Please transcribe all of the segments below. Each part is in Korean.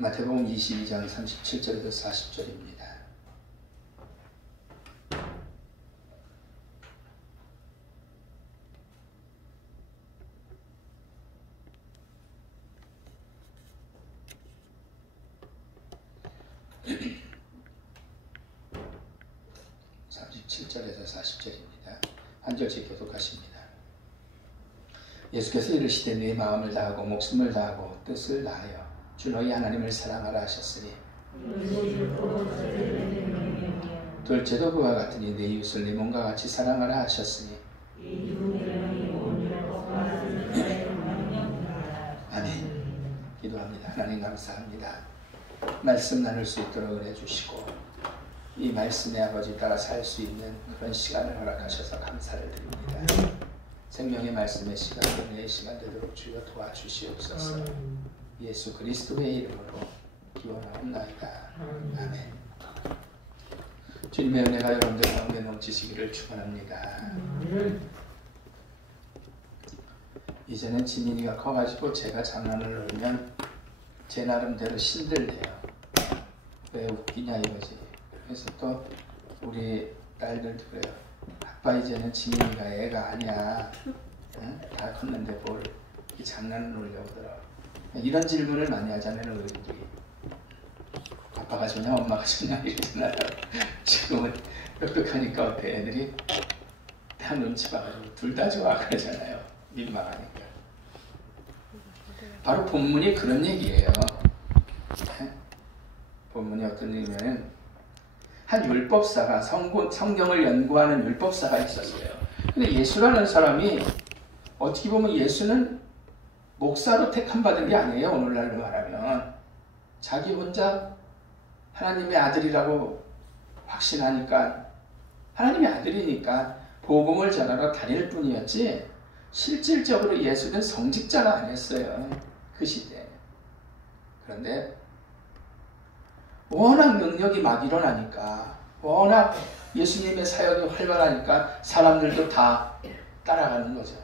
마태복음 22장 37절에서 40절입니다. 한 절씩 교독하십니다. 예수께서 이르시되 네 마음을 다하고 목숨을 다하고 뜻을 다하여 주 너희 하나님을 사랑하라 하셨으니 둘째도 그와 같으니 네 이웃을 네 몸과 같이 사랑하라 하셨으니 아멘. 기도합니다. 하나님 감사합니다. 말씀 나눌 수 있도록 은혜 주시고 이 말씀의 아버지 따라 살 수 있는 그런 시간을 허락하셔서 감사를 드립니다. 생명의 말씀의 시간, 은혜의 시간 되도록 주여 도와주시옵소서. 예수 그리스도의 이름으로 기원하옵나이다. 아멘. 주님의 은혜가 여러분들 가운데 넘치시기를 축원합니다. 이제는 지민이가 커가지고 제가 장난을 넣으면 제 나름대로 신들대요. 왜 웃기냐 이거지. 그래서 또 우리 딸들도 그래요. 아빠 이제는 지민이가 애가 아니야. 응? 다 컸는데 뭘 이 장난을 놀려고 그러더라고. 이런 질문을 많이 하잖아요. 어른들이. 아빠가 좋냐 엄마가 좋냐 이러잖아요. 지금은 똑똑하니까 어때 애들이 다 눈치 봐가지고 둘 다 좋아 그러잖아요. 민망하니까. 바로 본문이 그런 얘기예요. 본문이 어떤 얘기냐면 한 율법사가 성경을 연구하는 율법사가 있었어요. 근데 예수라는 사람이 어떻게 보면 예수는 목사로 택함 받은 게 아니에요. 오늘날로 말하면 자기 혼자 하나님의 아들이라고 확신하니까 하나님의 아들이니까 복음을 전하러 다닐 뿐이었지 실질적으로 예수는 성직자가 아니었어요. 그 시대에. 그런데 워낙 능력이 막 일어나니까 워낙 예수님의 사역이 활발하니까 사람들도 다 따라가는 거죠.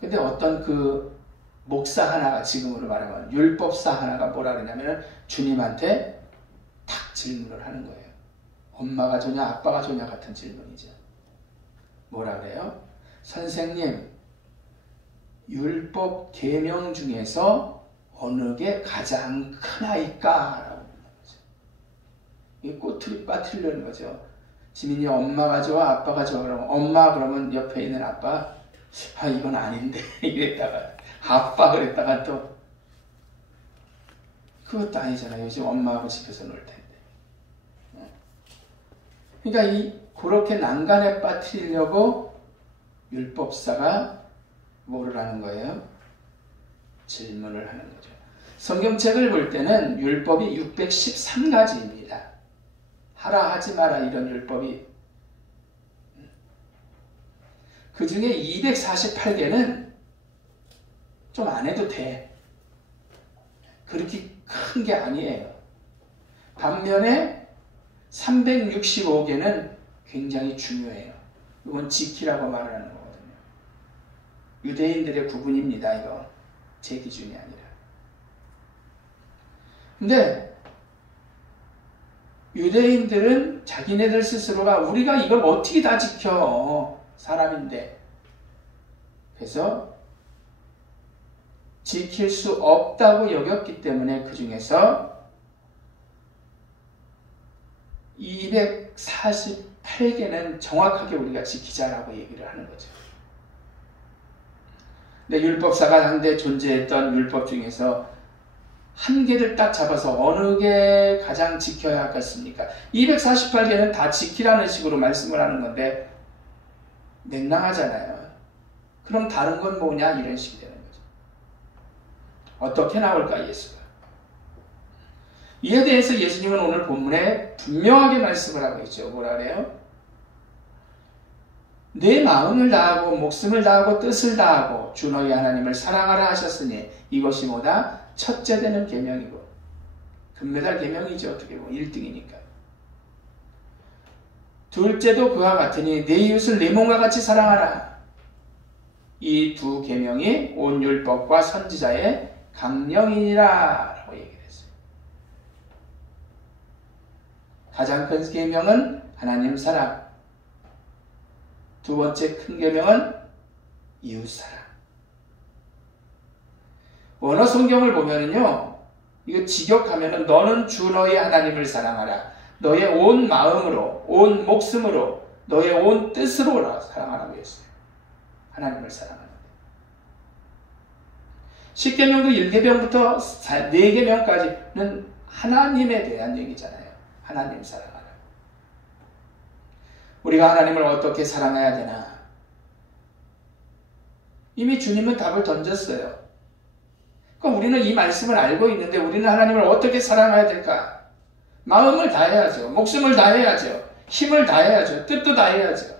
근데 어떤 그 목사 하나가 지금으로 말하면 율법사 하나가 뭐라 그러냐면 주님한테 탁 질문을 하는 거예요. 엄마가 좋냐 아빠가 좋냐 같은 질문이죠. 뭐라 그래요? 선생님 율법 계명 중에서 어느 게 가장 크나이까? 라고 묻는 거죠. 이게 꼬투리 빠뜨리려는 거죠. 지민이 엄마가 좋아 아빠가 좋아 그러면 엄마 그러면 옆에 있는 아빠 아 이건 아닌데 이랬다가 아빠 그랬다가 또 그것도 아니잖아요. 요즘 엄마하고 집에서 놀 텐데. 그러니까 그렇게 난간에 빠뜨리려고 율법사가 뭐를 하는 거예요? 질문을 하는 거죠. 성경책을 볼 때는 율법이 613가지입니다. 하라 하지 마라 이런 율법이. 그 중에 248개는 좀 안 해도 돼. 그렇게 큰 게 아니에요. 반면에 365개는 굉장히 중요해요. 이건 지키라고 말하는 거거든요. 유대인들의 구분입니다. 이거. 제 기준이 아니라. 근데 유대인들은 자기네들 스스로가 우리가 이걸 어떻게 다 지켜 사람인데 그래서 지킬 수 없다고 여겼기 때문에 그 중에서 248개는 정확하게 우리가 지키자라고 얘기를 하는 거죠. 근데 율법사가 한때 존재했던 율법 중에서 한 개를 딱 잡아서 어느 게 가장 지켜야 하겠습니까? 248개는 다 지키라는 식으로 말씀을 하는 건데 냉랭하잖아요. 그럼 다른 건 뭐냐? 이런 식이 되는 거죠. 어떻게 나올까 예수가? 이에 대해서 예수님은 오늘 본문에 분명하게 말씀을 하고 있죠. 뭐라 그래요? 내 마음을 다하고 목숨을 다하고 뜻을 다하고 주 너희 하나님을 사랑하라 하셨으니 이것이 뭐다? 첫째 되는 계명이고 금메달 계명이죠. 어떻게 보면 1등이니까. 둘째도 그와 같으니 내 이웃을 내 몸과 같이 사랑하라. 이 두 계명이 온 율법과 선지자의 강령이니라 라고 얘기를 했어요. 가장 큰 계명은 하나님 사랑, 두 번째 큰 계명은 이웃 사랑. 원어 성경을 보면은요, 이거 직역하면은 너는 주 너의 하나님을 사랑하라. 너의 온 마음으로, 온 목숨으로, 너의 온 뜻으로 사랑하라고 했어요. 하나님을 사랑하는. 10계명도 1계명부터 4계명까지는 하나님에 대한 얘기잖아요. 하나님 사랑하라. 우리가 하나님을 어떻게 사랑해야 되나? 이미 주님은 답을 던졌어요. 그럼 우리는 이 말씀을 알고 있는데 우리는 하나님을 어떻게 사랑해야 될까? 마음을 다해야죠. 목숨을 다해야죠. 힘을 다해야죠. 뜻도 다해야죠.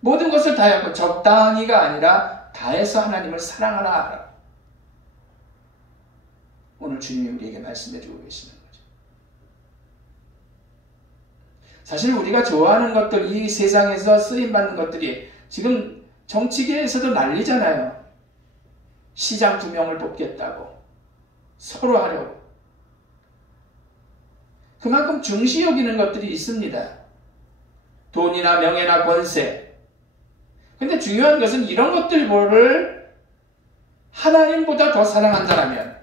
모든 것을 다하고 적당히가 아니라 다해서 하나님을 사랑하라. 오늘 주님이 우리에게 말씀해 주고 계시는 거죠. 사실 우리가 좋아하는 것들, 이 세상에서 쓰임받는 것들이 지금 정치계에서도 난리잖아요. 시장 2명을 뽑겠다고. 서로 하려고. 그만큼 중시 여기는 것들이 있습니다. 돈이나 명예나 권세. 근데 중요한 것은 이런 것들을 하나님보다 더 사랑한다면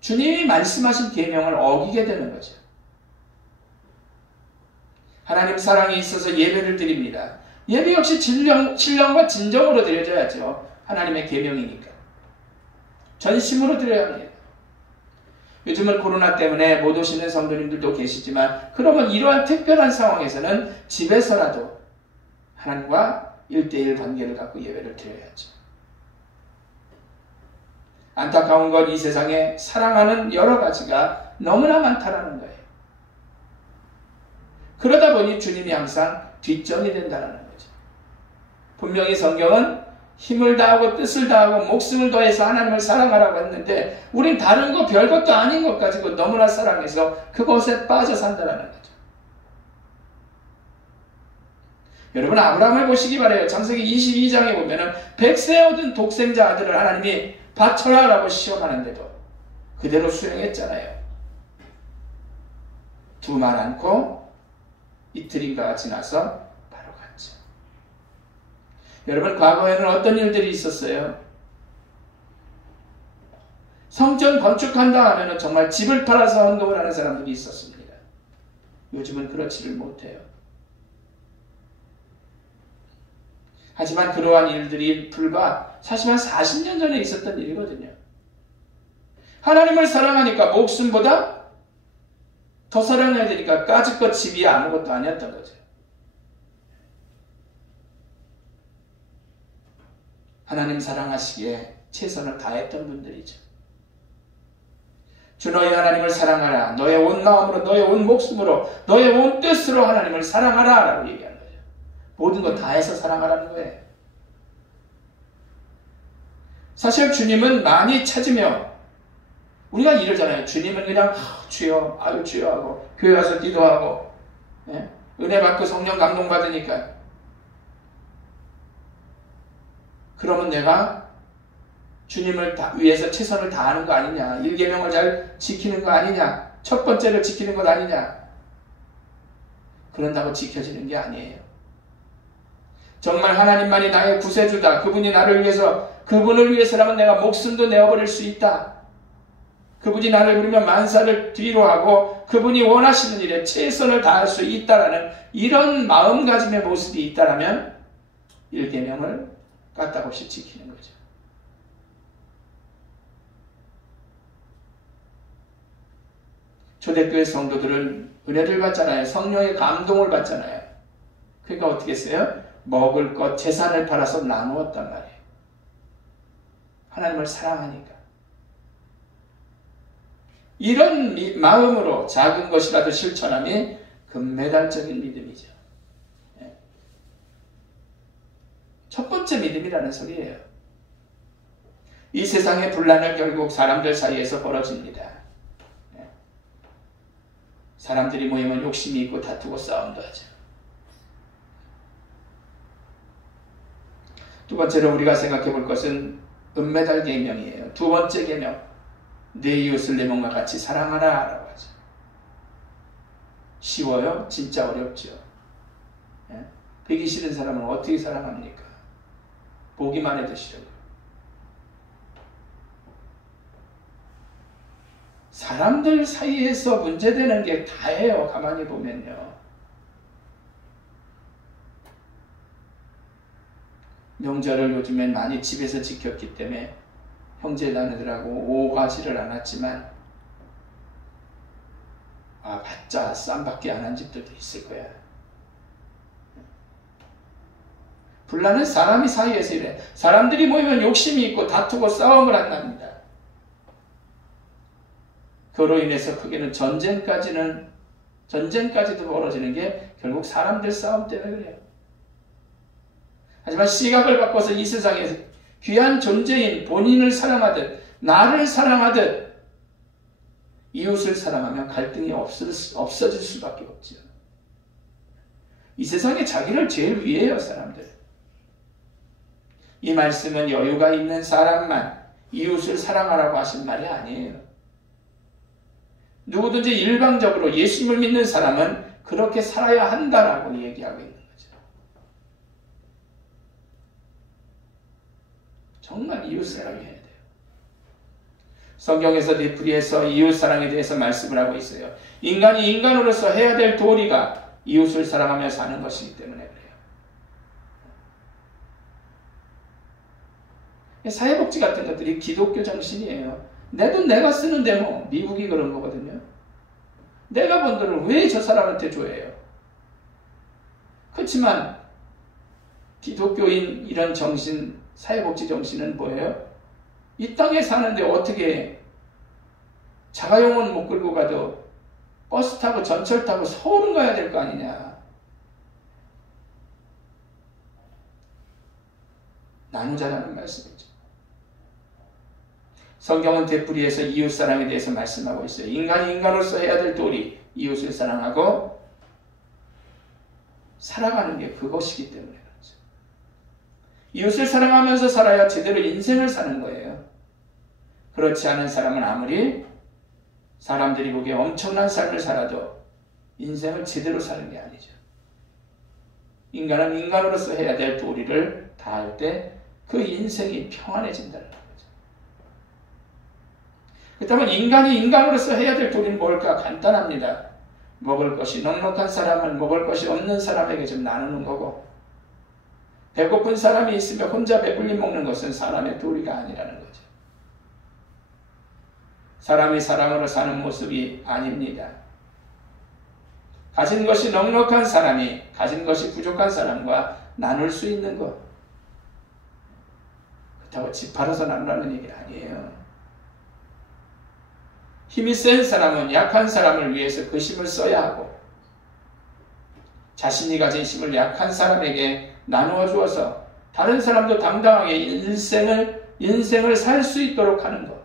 주님이 말씀하신 계명을 어기게 되는 거죠. 하나님 사랑이 있어서 예배를 드립니다. 예배 역시 신령과 진정으로 드려져야죠. 하나님의 계명이니까. 전심으로 드려야 합니다. 요즘은 코로나 때문에 못 오시는 성도님들도 계시지만 그러면 이러한 특별한 상황에서는 집에서라도 하나님과 1:1 관계를 갖고 예배를 드려야죠. 안타까운 건 이 세상에 사랑하는 여러 가지가 너무나 많다라는 거예요. 그러다 보니 주님이 항상 뒷전이 된다는 거죠. 분명히 성경은 힘을 다하고 뜻을 다하고 목숨을 다해서 하나님을 사랑하라고 했는데 우린 다른 거 별것도 아닌 것 가지고 너무나 사랑해서 그것에 빠져 산다는 거죠. 여러분 아브라함을 보시기 바라요. 창세기 22장에 보면은 100세 얻은 독생자 아들을 하나님이 바쳐라 라고 시험하는데도 그대로 수행했잖아요. 2말 않고 이틀인가가 지나서 바로 갔죠. 여러분 과거에는 어떤 일들이 있었어요? 성전 건축한다 하면 정말 집을 팔아서 헌금을 하는 사람들이 있었습니다. 요즘은 그렇지를 못해요. 하지만 그러한 일들이 불과 사실 한 40년 전에 있었던 일이거든요. 하나님을 사랑하니까 목숨보다 더 사랑해야 되니까 까짓것 집이 아무것도 아니었던 거죠. 하나님 사랑하시기에 최선을 다했던 분들이죠. 주 너의 하나님을 사랑하라. 너의 온 마음으로, 너의 온 목숨으로, 너의 온 뜻으로 하나님을 사랑하라 라고 얘기하는 거죠. 모든 거 다해서 사랑하라는 거예요. 사실 주님은 많이 찾으며 우리가 이러잖아요. 주님은 그냥 주여, 아유 주여 하고 교회 가서 기도하고 은혜 받고 성령 감동 받으니까 그러면 내가 주님을 위해서 최선을 다하는 거 아니냐, 1계명을 잘 지키는 거 아니냐, 첫 번째를 지키는 것 아니냐. 그런다고 지켜지는 게 아니에요. 정말 하나님만이 나의 구세주다. 그분이 나를 위해서, 그분을 위해서라면 내가 목숨도 내어버릴 수 있다. 그분이 나를 부르면 만사를 뒤로 하고 그분이 원하시는 일에 최선을 다할 수 있다라는 이런 마음가짐의 모습이 있다라면 1계명을 까딱없이 지키는 거죠. 초대교회 성도들은 은혜를 받잖아요. 성령의 감동을 받잖아요. 그러니까 어떻게 했어요? 먹을 것, 재산을 팔아서 나누었단 말이에요. 하나님을 사랑하니까. 이런 마음으로 작은 것이라도 실천함이 금메달적인 믿음이죠. 첫 번째 믿음이라는 소리예요. 이 세상의 분란은 결국 사람들 사이에서 벌어집니다. 사람들이 모이면 욕심이 있고 다투고 싸움도 하죠. 두 번째로 우리가 생각해 볼 것은 은메달 계명이에요. 두 번째 계명, 내 이웃을 내 몸과 같이 사랑하라 라고 하죠. 쉬워요? 진짜 어렵죠. 예? 배기 싫은 사람은 어떻게 사랑합니까? 보기만 해도 싫어요. 사람들 사이에서 문제되는 게 다예요. 가만히 보면요. 명절을 요즘엔 많이 집에서 지켰기 때문에 형제자매들하고 오가지를 않았지만 받자 쌈밖에 안 한 집들도 있을 거야. 분란은 사람이 사이에서 이래. 사람들이 모이면 욕심이 있고 다투고 싸움을 한답니다. 그로 인해서 크게는 전쟁까지도 벌어지는 게 결국 사람들 싸움 때문에 그래요. 하지만 시각을 바꿔서 이 세상에 귀한 존재인 본인을 사랑하듯 나를 사랑하듯 이웃을 사랑하면 갈등이 없어질 수밖에 없죠. 이 세상에 자기를 제일 위해요, 사람들. 이 말씀은 여유가 있는 사람만 이웃을 사랑하라고 하신 말이 아니에요. 누구든지 일방적으로 예수님을 믿는 사람은 그렇게 살아야 한다라고 얘기하고 있는 거죠. 정말 이웃사랑을 해야 돼요. 성경에서 되풀이해서 이웃사랑에 대해서 말씀을 하고 있어요. 인간이 인간으로서 해야 될 도리가 이웃을 사랑하며 사는 것이기 때문에 그래요. 사회복지 같은 것들이 기독교 정신이에요. 내 돈 내가 쓰는데 뭐 미국이 그런 거거든요. 내가 번 돈을 왜 저 사람한테 줘요? 그렇지만 기독교인 이런 정신, 사회복지 정신은 뭐예요? 이 땅에 사는데 어떻게 자가용은 못 끌고 가도 버스 타고 전철 타고 서울은 가야 될 거 아니냐. 나누자라는 말씀이죠. 성경은 되풀이해서 이웃사랑에 대해서 말씀하고 있어요. 인간이 인간으로서 해야 될 도리, 이웃을 사랑하고 살아가는 게 그것이기 때문에 그렇죠. 이웃을 사랑하면서 살아야 제대로 인생을 사는 거예요. 그렇지 않은 사람은 아무리 사람들이 보기에 엄청난 삶을 살아도 인생을 제대로 사는 게 아니죠. 인간은 인간으로서 해야 될 도리를 다할 때 그 인생이 평안해진다는 거죠. 그렇다면 인간이 인간으로서 해야 될 도리는 뭘까? 간단합니다. 먹을 것이 넉넉한 사람은 먹을 것이 없는 사람에게 좀 나누는 거고, 배고픈 사람이 있으면 혼자 배불리 먹는 것은 사람의 도리가 아니라는 거죠. 사람이 사람으로 사는 모습이 아닙니다. 가진 것이 넉넉한 사람이 가진 것이 부족한 사람과 나눌 수 있는 것. 그렇다고 집 팔아서 나누라는 얘기는 아니에요. 힘이 센 사람은 약한 사람을 위해서 그 힘을 써야 하고, 자신이 가진 힘을 약한 사람에게 나누어 주어서 다른 사람도 당당하게 인생을 살 수 있도록 하는 것.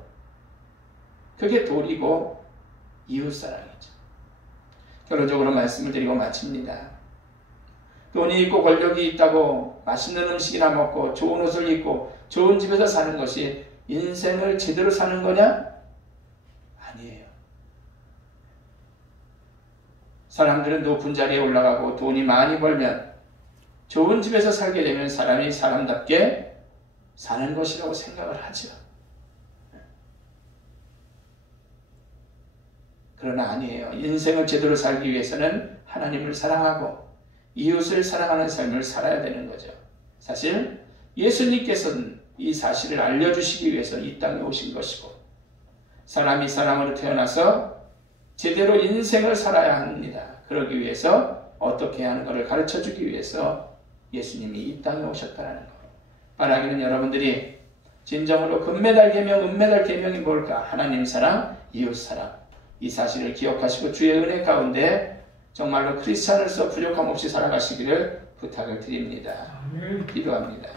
그게 도리고 이웃사랑이죠. 결론적으로 말씀을 드리고 마칩니다. 돈이 있고 권력이 있다고 맛있는 음식이나 먹고 좋은 옷을 입고 좋은 집에서 사는 것이 인생을 제대로 사는 거냐? 아니에요. 사람들은 높은 자리에 올라가고 돈이 많이 벌면 좋은 집에서 살게 되면 사람이 사람답게 사는 것이라고 생각을 하죠. 그러나 아니에요. 인생을 제대로 살기 위해서는 하나님을 사랑하고 이웃을 사랑하는 삶을 살아야 되는 거죠. 사실 예수님께서는 이 사실을 알려주시기 위해서 이 땅에 오신 것이고, 사람이 사람으로 태어나서 제대로 인생을 살아야 합니다. 그러기 위해서 어떻게 하는 것을 가르쳐주기 위해서 예수님이 이 땅에 오셨다는 것. 바라기는 여러분들이 진정으로 금메달 계명, 은메달 계명이 뭘까? 하나님 사랑, 이웃 사랑. 이 사실을 기억하시고 주의 은혜 가운데 정말로 크리스찬으로서 부족함 없이 살아가시기를 부탁을 드립니다. 기도합니다.